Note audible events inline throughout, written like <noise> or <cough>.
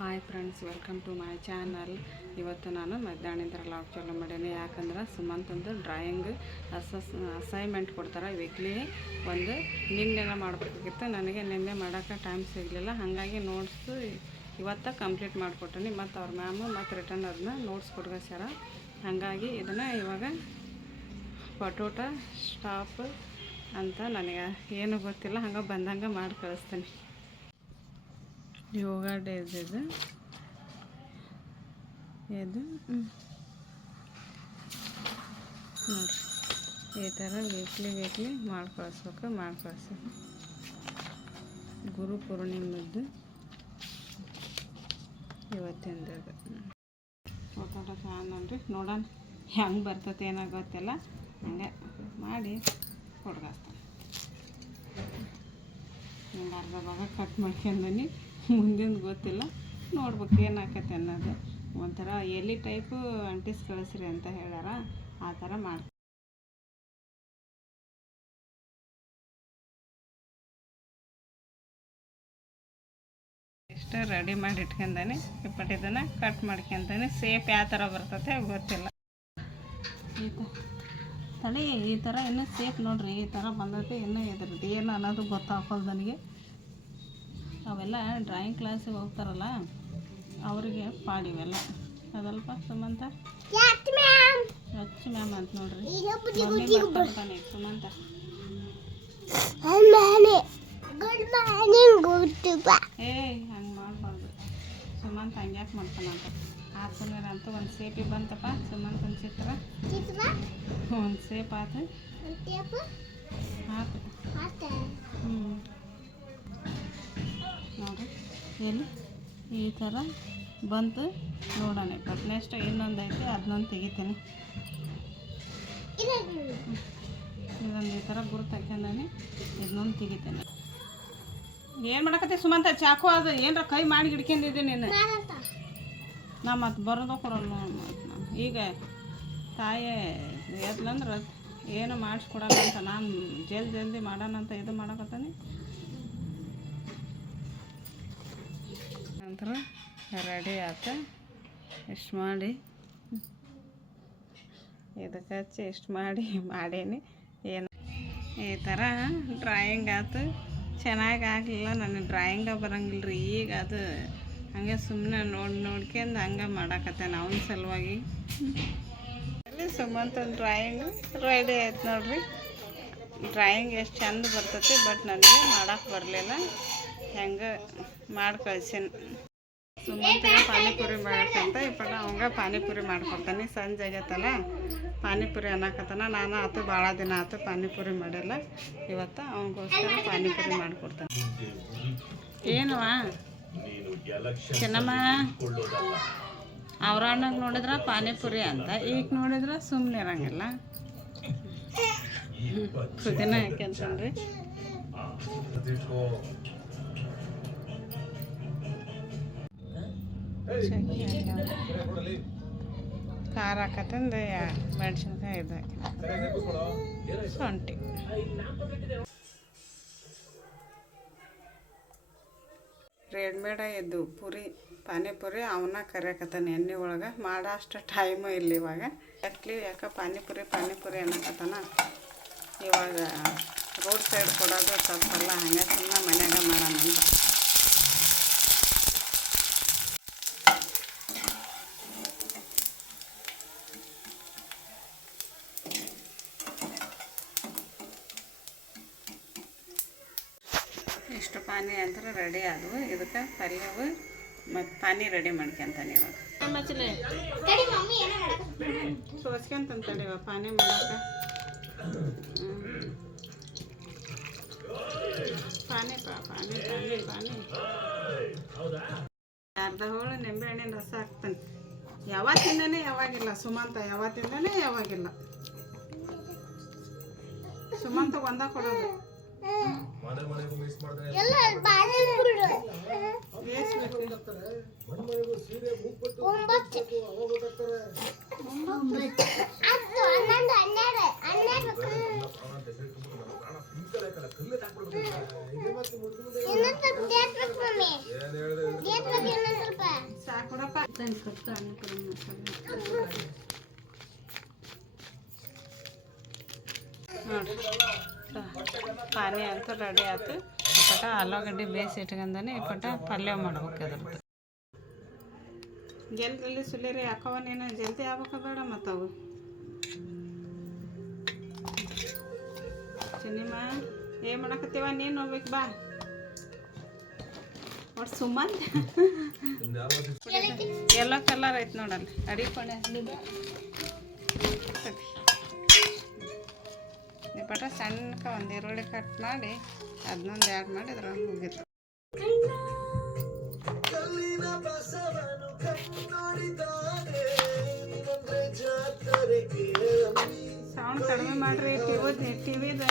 Hi friends welcome to my channel ಇವತ್ತು ನಾನು ಮಧ್ಯಾಹ್ನದ ಲಾಗ್ ಚಾಲು ಮಾಡೀನಿ. ಯಾಕಂದ್ರೆ ಸುಮಂತಂದು ಡ್ರಾಯಿಂಗ್ ಅಸಸ್ ಅಸೈನ್ಮೆಂಟ್ ಕೊಡ್ತಾರೆ. ವೀಕ್ಲಿ ಒಂದು ನಿನ್ನೆಲ್ಲ ಮಾಡಬೇಕಾಗಿತ್ತು ನನಗೆ ನಿನ್ನೆ ಮಾಡೋಕ್ಕೆ ಟೈಮ್ ಸಿಗಲಿಲ್ಲ. ಹಾಗಾಗಿ ನೋಟ್ಸು ಇವತ್ತು ಕಂಪ್ಲೀಟ್ ಮಾಡಿಕೊಟ್ಟೀನಿ. ಮತ್ತು ಅವ್ರ ಮ್ಯಾಮು ಮತ್ತು ರಿಟರ್ನ್ ಅದನ್ನ ನೋಟ್ಸ್ ಕೊಡ್ಗಸ್ಯಾರ. ಹಾಗಾಗಿ ಇದನ್ನು ಇವಾಗ ಪಟೋಟ ಸ್ಟಾಪ್ ಅಂತ ನನಗೆ ಏನು ಗೊತ್ತಿಲ್ಲ. ಹಂಗೆ ಬಂದಂಗೆ ಮಾಡಿ ಕಳಿಸ್ತೀನಿ. ಯೋಗ ಡೇಸ್ ಇದು ಇದು. ನೋಡಿರಿ. ಈ ಥರ ವೀಕ್ಲಿ ವೀಕ್ಲಿ ಮಾಡಿ ಕಳಿಸ್ಬೇಕು ಮಾಡಿ ಗುರು ಪೂರ್ಣಿಮದ್ದು ಇವತ್ತಿಂದ ಫೋಟೋ ನೋಡ್ರಿ. ನೋಡೋಣ. ಹೆಂಗೆ ಬರ್ತೈತೆ, ಏನೋ ಗೊತ್ತಿಲ್ಲ. ಹಂಗೆ ಮಾಡಿ ಕೊಡ್ಗಾಸ್ತಾನೆ. ಹಿಂಗೆ ಅರ್ಧ ಭಾಗ ಕಟ್ ಮಾಡ್ಕೊಂಡನಿ ಮುಂದಿನ ಗೊತ್ತಿಲ್ಲ. ನೋಡ್ಬೇಕು ಏನಾಕೈತೆ ಅನ್ನೋದು. ಒಂಥರ ಎಲೆ ಟೈಪು ಅಂಟಿಸ್ ಕಳಿಸ್ರಿ ಅಂತ ಹೇಳ್ಯಾರ, ಆ ಥರ ಮಾಡಿ ಇಷ್ಟು ರೆಡಿ ಮಾಡಿ ಇಟ್ಕೊಂಡಾನೆ ಇಪ್ಪಟ್ಟು ಇದನ್ನು ಕಟ್ ಮಾಡ್ಕೊಂತಾನೆ ಸೇಫ್ ಯಾವ ಥರ ಬರ್ತತೆ ಗೊತ್ತಿಲ್ಲ. ಈ ತಡಿ ಈ ಥರ ಇನ್ನೂ ಸೇಫ್ ನೋಡ್ರಿ, ಈ ಥರ ಬಂದೈತೆ, ಇನ್ನೂ ಇದ್ರದ್ದು ಏನು ಅನ್ನೋದು ಗೊತ್ತಾಗಲ್ದು ನನಗೆ. ಅವೆಲ್ಲ ಡ್ರಾಯಿಂಗ್ ಕ್ಲಾಸಿಗೆ ಹೋಗ್ತಾರಲ್ಲ ಅವರಿಗೆ ಪಾಡಿವೆಲ್ಲ ಅದಲ್ಪ ಸುಮಂತ? ಹಚ್ಚು ಮ್ಯಾಮ್ ಅಂತ ನೋಡ್ರಿ. ಸುಮಂತ. ಏಯ್ ಹಂಗೆ ಮಾಡಬಾರ್ದು. ಸುಮಂತ ಹಂಗ್ಯಾಕೆ ಮಾಡ್ತಾನಂತ. ಆತನ ಅಂತ ಒಂದು ಸೇಪಿ ಬಂತಪ್ಪ ಸುಮಂತನ ಚಿತ್ರ ಒಂದು ಸೇಪ್ ಆತು. ಆತು. ಹ್ಞೂ ಎಲ್ಲಿ ಈ ಥರ ಬಂತು ನೋಡೋಣ. ಬಟ್ ನೆಕ್ಸ್ಟ್ ಇನ್ನೊಂದು ಐತೆ, ಅದನ್ನೊಂದು ತೆಗಿತೀನಿ. ಇದೊಂದು ಈ ಥರ ಗುರುತು ಹಾಕ್ಯಂದಾನೆ ಇದನ್ನೊಂದು ತೆಗಿತೇನೆ. ಏನು ಮಾಡಕತ್ತಿ ಸುಮಂತ? ಚಾಕು ಅದು ಏನರ ಕೈ ಮಾಡಿ ಹಿಡ್ಕೊಂಡಿದ್ದೆ ನೀನು? ನಾ ಮತ್ತೆ ಬರೋದು ಕೊಡಲ್ಲ ಈಗ ತಾಯಿ ಎದ್ಲಂದ್ರೆ ಏನು ಮಾಡಿಸ್ಕೊಡಲ್ಲ ಅಂತ ನಾನು ಜಲ್ದಿ ಜಲ್ದಿ ಮಾಡೋಣ ಅಂತ ಇದು ಮಾಡಕತ್ತಾನೆ. ನಂತರ ರೆಡಿ ಆತ. ಇಷ್ಟು ಮಾಡಿ? ಇದಕ್ಕೆ ಹಚ್ಚಿ ಇಷ್ಟು ಮಾಡಿ? ಮಾಡೇನಿ. ಏನು? ಈ ಥರ ಡ್ರಾಯಿಂಗ್ ಆತು. ಚೆನ್ನಾಗಿ ಆಗಲಿಲ್ಲ. ನನಗೆ ಡ್ರಾಯಿಂಗ ಬರಂಗಿಲ್ಲ ರೀ ಈಗ ಅದು ಹಂಗೆ ಸುಮ್ಮನೆ ನೋಡಿ ನೋಡ್ಕೊಂಡು ಹಂಗೆ ಮಾಡಾಕತ್ತೇನೆ ಅವನ ಸಲುವಾಗಿ. ಸುಮ್ಮಂತ ಡ್ರಾಯಿಂಗು ರೆಡಿ ಆಯ್ತು ನೋಡ್ರಿ. ಡ್ರಾಯಿಂಗ್ ಎಷ್ಟು ಚಂದ ಬರ್ತೈತಿ ಬಟ್ ನನಗೆ ಮಾಡಕ್ಕೆ ಬರಲಿಲ್ಲ. ಹೆಂಗೆ ಮಾಡಿ ಸುಮಂತಿಗೆ ಪಾನಿಪುರಿ ಮಾಡಕ್ಕಂತ ಇಪ್ಪಟ ಅವಂಗ ಪಾನಿಪುರಿ ಮಾಡ್ಕೊಡ್ತಾನೆ. ಸಂಜೆ ಆಗೈತಲ್ಲ, ಪಾನಿಪುರಿ ಅನ್ನಕತ್ತಾನ. ನಾನು ಆತು ಭಾಳ ದಿನ ಆತು ಪಾನಿಪುರಿ ಮಾಡಲ್ಲ. ಇವತ್ತು ಅವನಿಗೋಸ್ಕರ ಪಾನಿಪುರಿ ಮಾಡ್ಕೊಡ್ತಾನೆ. ಏನವಾ ಚೆನ್ನಮ್ಮ? ಅವ್ರ ಅಣ್ಣಗೆ ನೋಡಿದ್ರೆ ಪಾನಿಪುರಿ ಅಂತ, ಈಗ ನೋಡಿದ್ರೆ ಸುಮ್ಮನೆ ಇರಂಗಿಲ್ಲ. ಪುದೀನ ಖಾರ ಹಾಕತ್ತಂದು ಮೆಣಸಿನ್ಕಾಯಿ ಇದು. ಶುಂಠಿ. ರೆಡಿಮೇಡ ಇದ್ದು ಪುರಿ, ಪಾನಿಪುರಿ ಅವನ್ನ ಕರಿಯಾಕತ್ತಾನ ಎಣ್ಣೆ ಒಳಗೆ. ಮಾಡೋ ಅಷ್ಟು ಟೈಮು ಇಲ್ಲ ಇವಾಗ. ಯಾಕ್ಲಿ ಯಾಕೆ ಪಾನಿಪುರಿ ಪಾನಿಪುರಿ ಅನ್ನಕತ್ತಾನ? ಇವಾಗ ರೋಡ್ ಸೈಡ್ ಕೊಡೋದು ತಪ್ಪಲ್ಲ ಹಂಗೆ ಸುಮ್ಮನೆ ಮನ್ಯಾಗ ಮಾಡೋಣ ಇಷ್ಟು ಪಾನಿ ಅಂದ್ರೆ ರೆಡಿ ಆದವು. ಇದಕ್ಕೆ ಪಲ್ಯವು ಮತ್ತು ಪಾನಿ ರೆಡಿ ಮಾಡ್ಕೊಂತಾನೆ ಇವಾಗ. ಸೋಸ್ಕೊಂತಾನೆ ಇವಾಗ ಪಾನಿ ಮಾಡಕ್ಕೆ ಪಾನಿ ಪಾ ಪಾನಿ ಪಾನಿ ಪಾನಿ. ಅರ್ಧ ಹೋಳು ನಿಂಬೆ ಹಣ್ಣಿನ ರಸ ಹಾಕ್ತಾನೆ. ಯಾವತ್ತಿಂದನೇ ಯಾವಾಗಿಲ್ಲ. ಸುಮಂತ ಯಾವತ್ತಿಂದನೇ ಯಾವಾಗಿಲ್ಲ. ಸುಮಂತ ಒಂದ ಕೊಡೋದು. ಎಷ್ಟ್ ಬೇಕು? ಇನ್ನೊಂದ್ ಸ್ವಲ್ಪ ಡೇಟ್ ಬೇಕು ಮಮ್ಮಿ. ಡೇಟ್ ಬೇಕು ಇನ್ನೊಂದ್ ಸ್ವಲ್ಪ. ಪಾನಿಪುರಿ ಮಸಾಲೆ ಪಾನಿ ಅಂತೂ ರೆಡಿ ಆಯ್ತು. ಇಪ್ಪಟ ಆಲೂಗಡ್ಡೆ ಬೇಯಿಸಿ ಇಟ್ಕೊಂಡಾನೆ ಇಪ್ಪಟ ಪಲ್ಯ ಮಾಡ್ಬೇಕು ಅದ್ರದ್ದು. ಜಲ್ದಲ್ಲಿ ಸುಲೇರಿ ಹಾಕವ ನೀನು? ಜಲ್ದಿ ಆಗ್ಬೇಕ ಬೇಡ ಮತ್ತವು. ಚಿನ್ನಿಮ್ಮ ಏನು ಮಾಡಕತ್ತೀವ? ನೀನು ಹೋಗ್ಬೇಕು ಬಾ. ಒಟ್ಟು ಸುಮ್ಮನೆ ಎಲ್ಲ ಕಲರ್ ಐತೆ ನೋಡಲ್ಲ. ಅಡಿಗೆ ಕೊನೆ ಪಟ ಸಣ್ಣಕ್ಕೆ ಒಂದು ಈರುಳ್ಳಿ ಕಟ್ ಮಾಡಿ ಅದನ್ನೊಂದು ಆ್ಯಡ್ ಮಾಡಿ ಅದ್ರಲ್ಲಿ ಮುಗಿತು ಸೌಂಡ್ ಕಡಿಮೆ ಮಾಡ್ರಿ ಟಿವಿ ಟಿವಿದ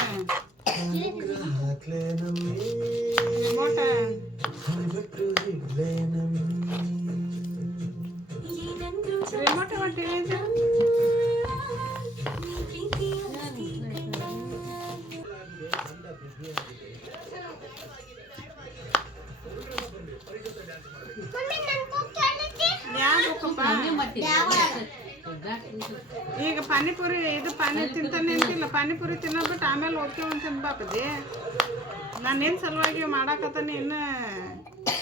ರಿಮೋಟ ರಿಮೋಟ್ ಟಿವಿದ ಇದು ಪಾನಿ ತಿಂತಾನೆ ಅಂತಿಲ್ಲ. ಪಾನಿಪುರಿ ತಿನ್ನೋದ್ಬಿಟ್ಟು ಆಮೇಲೆ ಹೋಗ್ತೇವೆ ಅಂತ ತಿನ್ಬಾಪದಿ ನಾನೇನು ಸಲುವಾಗಿ ಮಾಡಾಕತ್ತಾನೆ ಇನ್ನು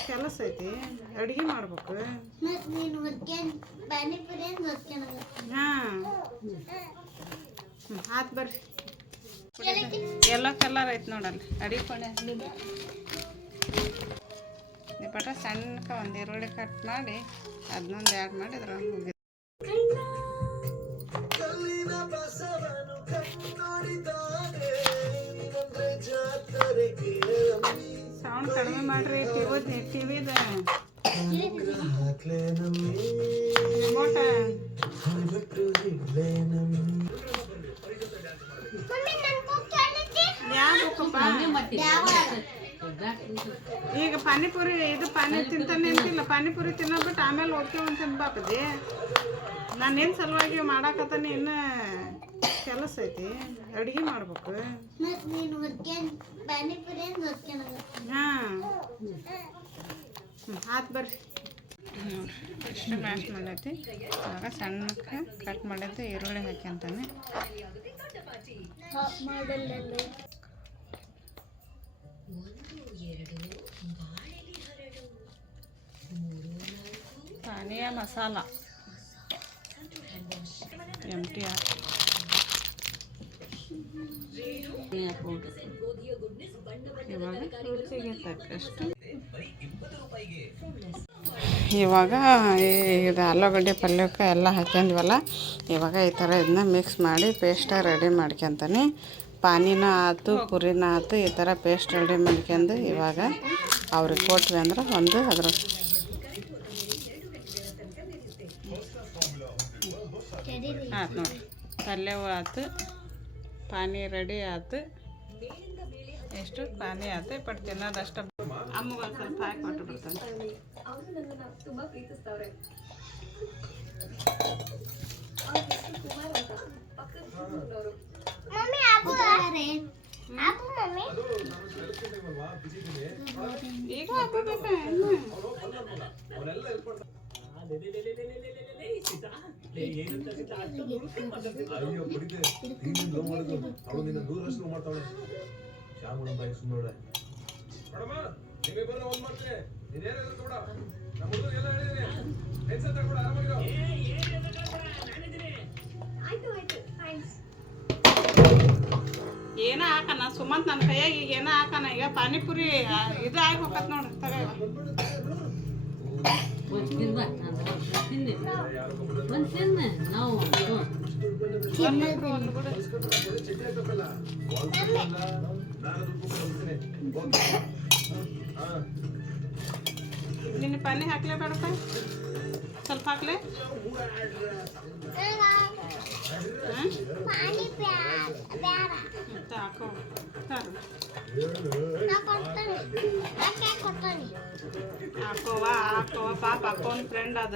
ಕೆಲಸ ಐತಿ. ಅಡುಗೆ ಮಾಡ್ಬೇಕು. ಹಾಂ. ಆತ್ ಬರ್ರಿ. ಎಲ್ಲೋ ಕಲರ್ ಐತೆ ನೋಡಲ್ಲ. ಅಡಿ ಕೊನೆ ಪಟ ಸಣ್ಣಕ್ಕೆ ಒಂದು ಈರುಳ್ಳಿ ಕಟ್ ಮಾಡಿ ಅದನ್ನೊಂದು ಆ್ಯಡ್ ಮಾಡಿ ಅದ್ರೊಳಗೆ ಕಡಿಮೆ ಮಾಡ್ರಿ ಟಿವಿ ಈಗ ಪಾನಿಪುರಿ, ಇದು ಪಾನಿ ತಿಂತಾನೆ ಅಂತಿಲ್ಲ. ಪಾನಿಪುರಿ ತಿನ್ನೋದ್ಬಿಟ್ಟು ಆಮೇಲೆ ಹೋಗ್ತೇವೆ ಅಂತ ತಿನ್ಬಾಪದಿ ನಾನೇನು ಸಲುವಾಗಿ ಮಾಡಾಕತ್ತಾನೆ ಇನ್ನು ಕೆಲಸ ಐತಿ. ಅಡುಗೆ ಮಾಡ್ಬೇಕು. ಹಾಂ. ಆತ್ ಬರ್ರಿ. ನೋಡ್ರಿ ಎಷ್ಟು ಮ್ಯಾಶ್ ಮಾಡೈತಿ ಇವಾಗ ಸಣ್ಣಕ್ಕೆ ಕಟ್ ಮಾಡೈತೆ ಈರುಳ್ಳಿ ಹಾಕ್ಯಂತಾನೆ ಪಾನೀಯ ಮಸಾಲ. ಎಂ ಟಿ ಆರ್ ತಕ್ಕಷ್ಟು. ಇವಾಗ ಇದು ಆಲೂಗಡ್ಡೆ ಪಲ್ಯಕ್ಕೆ ಎಲ್ಲ ಹಾಕ್ಯಂದ್ವಲ್ಲ ಇವಾಗ ಈ ಥರ ಇದನ್ನ ಮಿಕ್ಸ್ ಮಾಡಿ ಪೇಸ್ಟ ರೆಡಿ ಮಾಡ್ಕೊತಾನೆ ಪಾನಿನ ಆಯ್ತು ಪುರಿನ ಆಯ್ತು ಈ ಥರ ಪೇಸ್ಟ್ ರೆಡಿ ಮಾಡ್ಕೊಂಡು ಇವಾಗ ಅವ್ರಿಗೆ ಕೊಟ್ವಿ ಅಂದ್ರೆ ಒಂದು ಅದ್ರ ಆಯ್ತು ನೋಡಿ. ಪಲ್ಯವು ಆಯ್ತು ಪಾನಿ ರೆಡಿ ಆಯ್ತು ಎಷ್ಟು ಪಾನಿ ಆತು ಬಟ್ ತಿನ್ನೋದಷ್ಟು. ಅಮ್ಮಗೆ ಒಂದು ಸ್ವಲ್ಪ ಹಾಕಿ ಈಗ ಅಯ್ಯೋ ಬಿಡಿದೆ ನೀನು ಲವ್ ಮಾಡಿದ್ರು. ಅವಳು ನಿನ್ನ ನೂರಷ್ಟು ಲವ್ ಮಾಡ್ತಾವಳೆ ಶ್ಯಾಮಳ ಬಾಯಿ ಸುಮ್ಮನೆ ಮೇಡಮ ನಿಮಗೆ ಬರೋ ಒಂದ್ ಮಾಡ್ತೀನಿ ನೀನೇನು ಕೂಡ? ನಮ್ಮ ಹುಡುಗ ಎಲ್ಲ ಹೇಳಿದೀನಿ ಟೆನ್ಷನ್ ತಗೊಂಡು ಆರಾಮಾಗಿರೋ. ಏನ ಹಾಕಣ ಸುಮಂತ್ ನನ್ನ ಕೈಯಾಗ ಈಗ ಏನ ಹಾಕಣ ಈಗ ಪಾನಿಪುರಿ ಇದು ಆಗಿ ಹೋಗತ್ ನೋಡ್ರಿ ತಗೋ ನಿನ್ನ ಪಾನಿ ಹಾಕ್ಲೇ ಬೇಡಪ್ಪ ಸ್ವಲ್ಪ ಹಾಕ್ಲೆ. ಹಾಕೋವ ಹಾಕೋವ ಪಾಪ ಅಕ್ಕನ ಫ್ರೆಂಡ್ ಅದ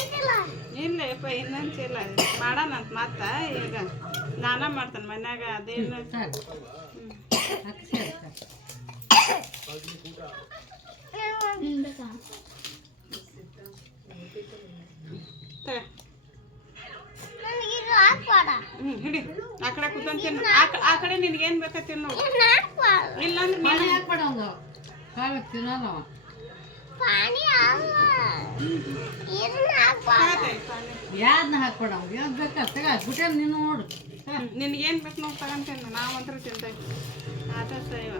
ಅಂತ ಇಲ್ಲಪ್ಪ ಇನ್ನೊಂದು ಚೀಲ. ಮಾಡೋಣ ಅಂತ ಮತ್ತೆ ಈಗ ಸ್ನಾನ ಮಾಡ್ತಾನೆ ಮನ್ಯಾಗ ಅದೇನು ಹ್ಞೂ ಹಿಡಿ. ಆ ಕಡೆ ಕೂತ್ಕೊಂಡು ತಿನ್ನು ಆ ಕಡೆ ನಿನಗೇನು ಬೇಕಾ ತಿನ್ನು. ಇಲ್ಲಾಂದ್ರೆ ಯಾವ್ದನ್ನ ಹಾಕ್ಬೇಡ ಯಾವ್ದು ಬೇಕಾ? ತಗ ಹಾಕ್ಬಿಟ್ಟೆ ನೀನು ನೋಡು. ನಿನಗೇನು ಬೇಕು ನಾವು ತಗೊಂತೇನೆ ನಾವು ಒಂಥರ ತಿಂತೇವೆ. ಆಟ ಸೇವ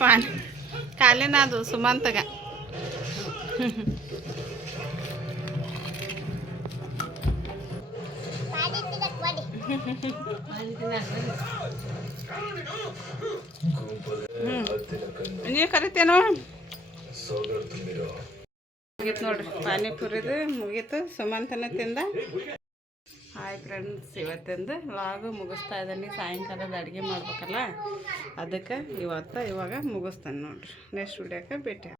ಪಾನಿ. ಕಾಲಿನ ಅದು ಸುಮಂತಗ <laughs> ನೀವು ಕರಿತೇನೋ? ಮುಗೀತು ನೋಡ್ರಿ, ಪಾನಿಪುರಿದು ಮುಗೀತು, ಸುಮಂತನ ತಿಂದ. ಹಾಯ್ ಫ್ರೆಂಡ್ಸ್ ಇವತ್ತಿಂದ ಲಾಗು ಮುಗಿಸ್ತಾ ಇದ್ದೀನಿ. ಸಾಯಂಕಾಲದ ಅಡುಗೆ ಮಾಡ್ಬೇಕಲ್ಲ, ಅದಕ್ಕೆ ಇವತ್ತು ಇವಾಗ ಮುಗಿಸ್ತಾನೆ ನೋಡ್ರಿ. ನೆಕ್ಸ್ಟ್ ವಿಡಿಯೋಕ್ಕೆ ಭೇಟಿ